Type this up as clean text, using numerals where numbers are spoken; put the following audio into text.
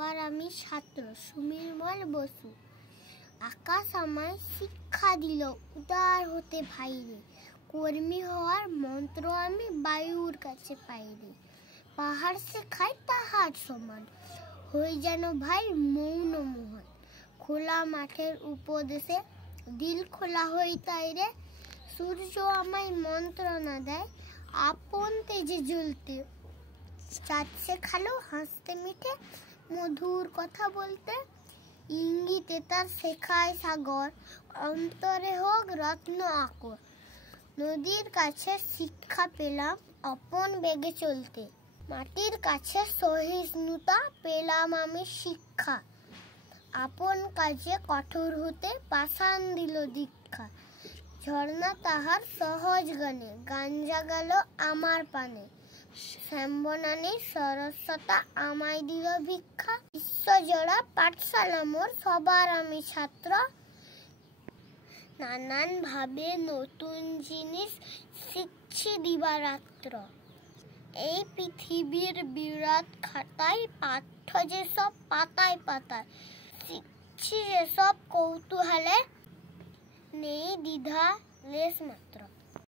সবার আমি ছাত্র সুনির্মল বসু। আকাশ আমায় শিক্ষা দিল উদার হতে ভাইরে, কর্মী হওয়ার মন্ত্র আমি বায়ুর কাছে পাইরে। পাহাড় শেখায় তাহার সমান, হই যেন ভাই মৌন মোহন। খোলা মাঠের উপদেশে দিল খোলা হই তাইরে, সূর্য আমায় মন্ত্রণা দেয় আপন তেজে জ্বলতে। চাঁদ শেখালো হাসতে মিঠে মধুর কথা বলতে, ইঙ্গিতে তার শেখায় সাগর অন্তরে হোক রত্ন আকর। নদীর কাছে শিক্ষা পেলাম আপন বেগে চলতে, মাটির কাছে সহিষ্ণুতা পেলাম আমি শিক্ষা। আপন কাজে কঠোর হতে পাষাণ দিল দীক্ষা, ঝর্ণা তাহার সহজ গানে গান জাগালো আমার পানে। শ্যামবনানী সরস্বতা আমায় দিল ভিক্ষা, বিশ্বজোড়া পাঠশালা মোর সবার আমি ছাত্র। নানান ভাবে নতুন জিনিস শিখছি দিবারাত্র, এই পৃথিবীর বিরাট খাতায় পাঠ্য যেসব পাতায় পাতায়, শিখছি যেসব কৌতূহলে নেই দ্বিধা লেশ মাত্র।